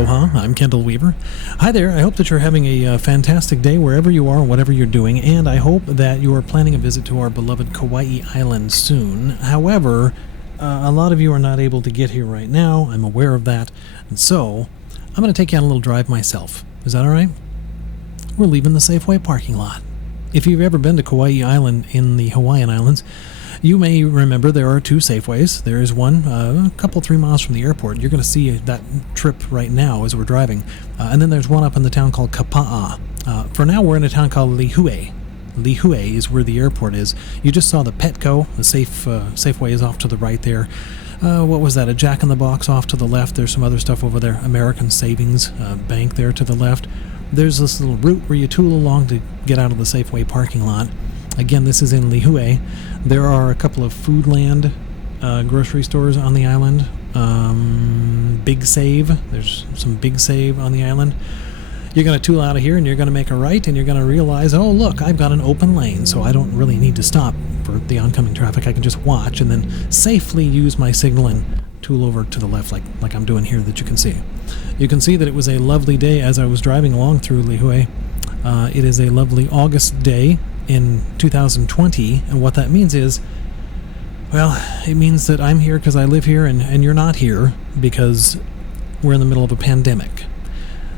Aloha, I'm Kendall Weaver. Hi there, I hope that you're having a fantastic day wherever you are, whatever you're doing, and I hope that you are planning a visit to our beloved Kauai Island soon. However, a lot of you are not able to get here right now. I'm aware of that, and so I'm going to take you on a little drive myself. Is that all right? We're leaving the Safeway parking lot. If you've ever been to Kauai Island in the Hawaiian Islands, you may remember there are two Safeways. There is one a couple, 3 miles from the airport. You're going to see that trip right now as we're driving. And then there's one up in the town called Kapa'a. For now, we're in a town called Lihue. Lihue is where the airport is. You just saw the Petco. The Safeway is off to the right there. What was that? A Jack in the Box off to the left. There's some other stuff over there. American Savings Bank there to the left. There's this little route where you tool along to get out of the Safeway parking lot. Again, this is in Lihue. There are a couple of Foodland grocery stores on the island. Big Save. There's some Big Save on the island. You're going to tool out of here and you're going to make a right and you're going to realize, oh, look, I've got an open lane, so I don't really need to stop for the oncoming traffic. I can just watch and then safely use my signal and tool over to the left like I'm doing here that you can see. You can see that it was a lovely day as I was driving along through Lihue. It is a lovely August day in 2020, and what that means is, well, it means that I'm here because I live here and you're not here because we're in the middle of a pandemic.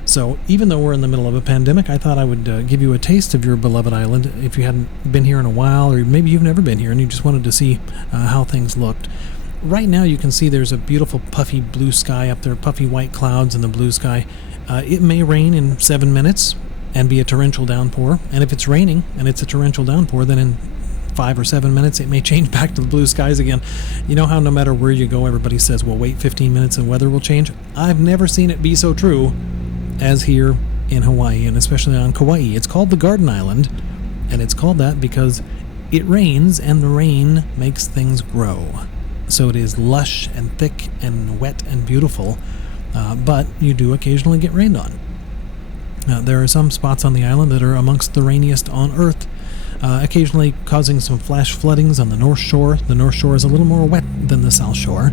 So even though we're in the middle of a pandemic, I thought I would give you a taste of your beloved island if you hadn't been here in a while, or maybe you've never been here and you just wanted to see how things looked. Right now you can see there's a beautiful puffy blue sky up there, puffy white clouds in the blue sky. It may rain in 7 minutes and be a torrential downpour, and if it's raining and it's a torrential downpour, then in 5 or 7 minutes it may change back to the blue skies again. You know how no matter where you go, everybody says, well, wait 15 minutes and weather will change? I've never seen it be so true as here in Hawaii, and especially on Kauai. It's called the Garden Island, and it's called that because it rains and the rain makes things grow. So it is lush and thick and wet and beautiful, but you do occasionally get rained on. There are some spots on the island that are amongst the rainiest on Earth, occasionally causing some flash floodings on the North Shore. The North Shore is a little more wet than the South Shore.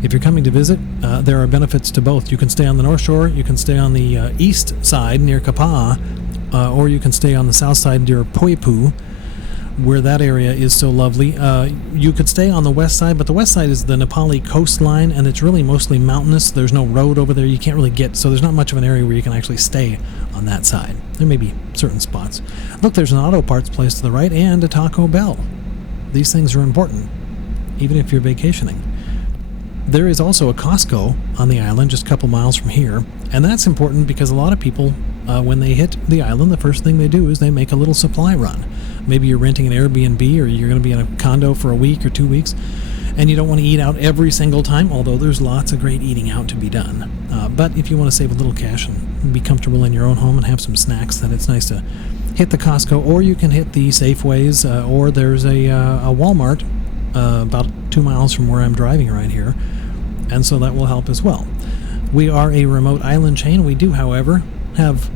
If you're coming to visit, there are benefits to both. You can stay on the North Shore, you can stay on the east side near Kapa'a, or you can stay on the south side near Poipu, where that area is so lovely. You could stay on the west side, but the west side is the Nepali coastline, and it's really mostly mountainous. There's no road over there. You can't really get, so there's not much of an area where you can actually stay on that side. There may be certain spots. Look, there's an auto parts place to the right and a Taco Bell. These things are important, even if you're vacationing. There is also a Costco on the island just a couple miles from here, and that's important because a lot of people, when they hit the island, the first thing they do is they make a little supply run. Maybe you're renting an Airbnb or you're going to be in a condo for a week or 2 weeks, and you don't want to eat out every single time, although there's lots of great eating out to be done. But if you want to save a little cash and be comfortable in your own home and have some snacks, then it's nice to hit the Costco, or you can hit the Safeways, or there's a Walmart about 2 miles from where I'm driving right here, and so that will help as well. We are a remote island chain. We do, however, have,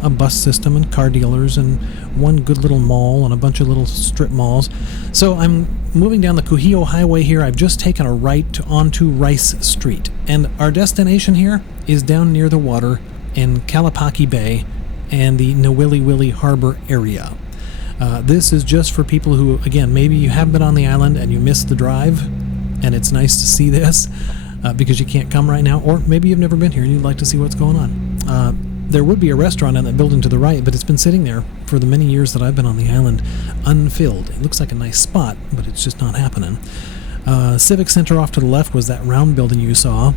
a bus system and car dealers and one good little mall and a bunch of little strip malls. So I'm moving down the Kuhio Highway here. I've just taken a right onto Rice Street, and our destination here is down near the water in Kalapaki Bay and the Nawiliwili Harbor area. This is just for people who, again, maybe you have been on the island and you missed the drive, and it's nice to see this because you can't come right now, or maybe you've never been here and you'd like to see what's going on. There would be a restaurant in that building to the right, but it's been sitting there for the many years that I've been on the island unfilled. It looks like a nice spot, but it's just not happening. Civic Center off to the left was that round building you saw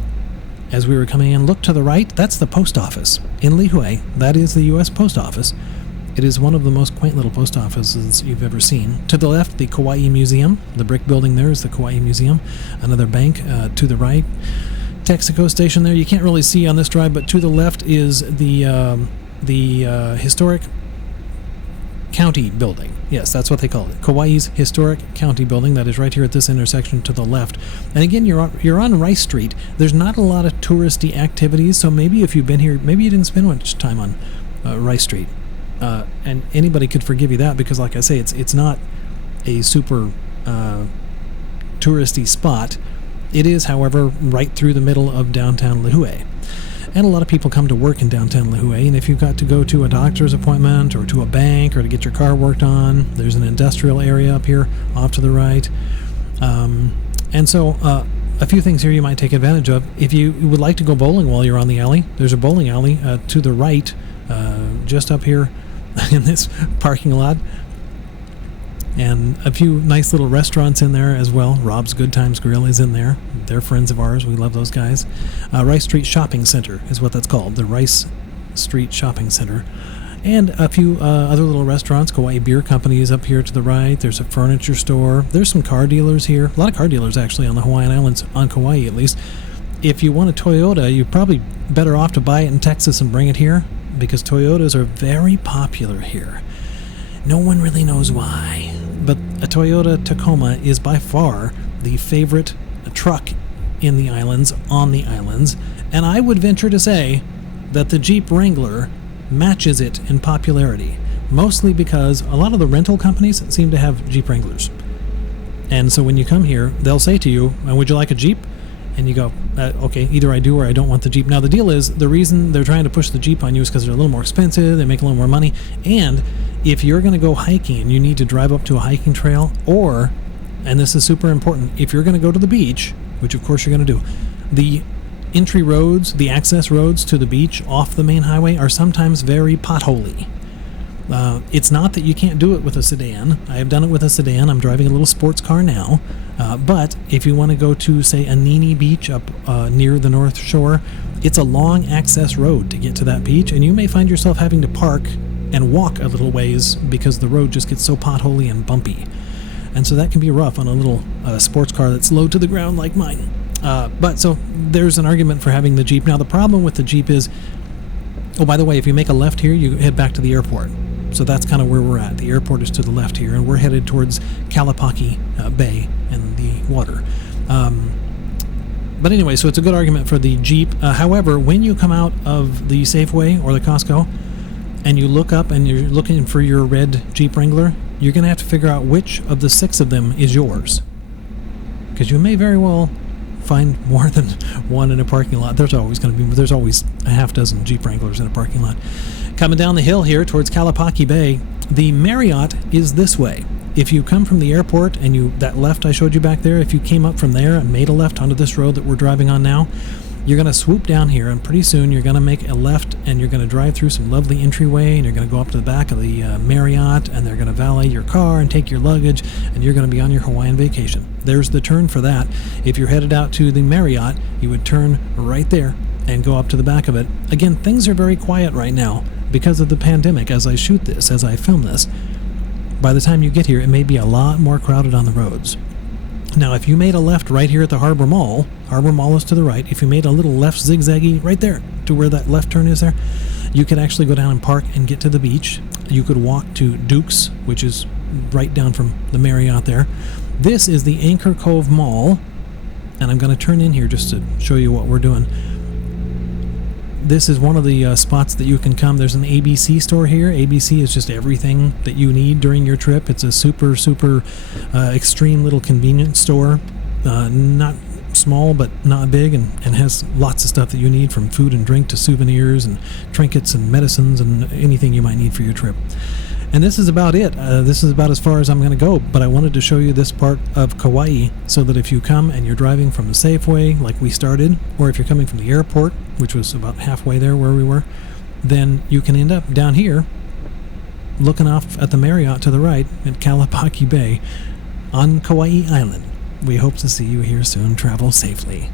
as we were coming in. Look to the right, that's the post office in Lihue. That is the U.S. Post Office. It is one of the most quaint little post offices you've ever seen. To the left, the Kauai Museum. The brick building there is the Kauai Museum. Another bank to the right. Texaco station there. You can't really see on this drive, but to the left is the historic county building. Yes, that's what they call it. Kauai's historic county building. That is right here at this intersection to the left. And again, you're on Rice Street. There's not a lot of touristy activities, so maybe if you've been here, maybe you didn't spend much time on Rice Street. And anybody could forgive you that because, like I say, it's not a super touristy spot. It is, however, right through the middle of downtown Lihue. And a lot of people come to work in downtown Lihue, and if you've got to go to a doctor's appointment or to a bank or to get your car worked on, there's an industrial area up here off to the right. And so a few things here you might take advantage of. If you would like to go bowling while you're on the alley, there's a bowling alley to the right, just up here in this parking lot. And a few nice little restaurants in there as well. Rob's Good Times Grill is in there. They're friends of ours. We love those guys. Rice Street Shopping Center is what that's called, the Rice Street Shopping Center. And a few other little restaurants. Kauai Beer Company is up here to the right. There's a furniture store. There's some car dealers here. A lot of car dealers actually on the Hawaiian Islands, on Kauai at least. If you want a Toyota, you're probably better off to buy it in Texas and bring it here, because Toyotas are very popular here. No one really knows why, but a Toyota Tacoma is by far the favorite truck in the islands, on the islands, and I would venture to say that the Jeep Wrangler matches it in popularity, mostly because a lot of the rental companies seem to have Jeep Wranglers. And so when you come here, they'll say to you, would you like a Jeep? And you go, okay, either I do or I don't want the Jeep. Now, the deal is, the reason they're trying to push the Jeep on you is because they're a little more expensive, they make a little more money, and if you're going to go hiking and you need to drive up to a hiking trail, or, and this is super important, if you're going to go to the beach, which of course you're going to do, the entry roads, the access roads to the beach off the main highway are sometimes very potholy. It's not that you can't do it with a sedan. I have done it with a sedan. I'm driving a little sports car now. But if you want to go to, say, Anini Beach up near the North Shore, it's a long access road to get to that beach, and you may find yourself having to park and walk a little ways because the road just gets so potholy and bumpy. And so that can be rough on a little sports car that's low to the ground like mine. But so there's an argument for having the Jeep. Now, the problem with the Jeep is, oh, by the way, if you make a left here, you head back to the airport. So that's kind of where we're at. The airport is to the left here, and we're headed towards Kalapaki Bay and the water. But anyway, so it's a good argument for the Jeep. However, when you come out of the Safeway or the Costco and you look up and you're looking for your red Jeep Wrangler, you're going to have to figure out which of the 6 of them is yours, because you may very well find more than one in a parking lot. There's always a half dozen Jeep Wranglers in a parking lot. Coming down the hill here towards Kalapaki Bay, the Marriott is this way. If you come from the airport and that left I showed you back there, if you came up from there and made a left onto this road that we're driving on now, you're going to swoop down here, and pretty soon you're going to make a left and you're going to drive through some lovely entryway, and you're going to go up to the back of the Marriott, and they're going to valet your car and take your luggage, and you're going to be on your Hawaiian vacation. There's the turn for that. If you're headed out to the Marriott, you would turn right there and go up to the back of it. Again, things are very quiet right now because of the pandemic. As I shoot this, as I film this, by the time you get here, it may be a lot more crowded on the roads. Now, if you made a left right here at the Harbor Mall is to the right. If you made a little left zigzaggy right there to where that left turn is there, you could actually go down and park and get to the beach. You could walk to Duke's, which is right down from the Marriott there. This is the Anchor Cove Mall, and I'm going to turn in here just to show you what we're doing. This is one of the spots that you can come. There's an ABC store here. ABC is just everything that you need during your trip. It's a super extreme little convenience store. Not small, but not big, and has lots of stuff that you need, from food and drink to souvenirs and trinkets and medicines and anything you might need for your trip. And this is about it. This is about as far as I'm going to go, but I wanted to show you this part of Kauai so that if you come and you're driving from the Safeway like we started, or if you're coming from the airport, which was about halfway there where we were, then you can end up down here looking off at the Marriott to the right at Kalapaki Bay on Kauai Island. We hope to see you here soon. Travel safely.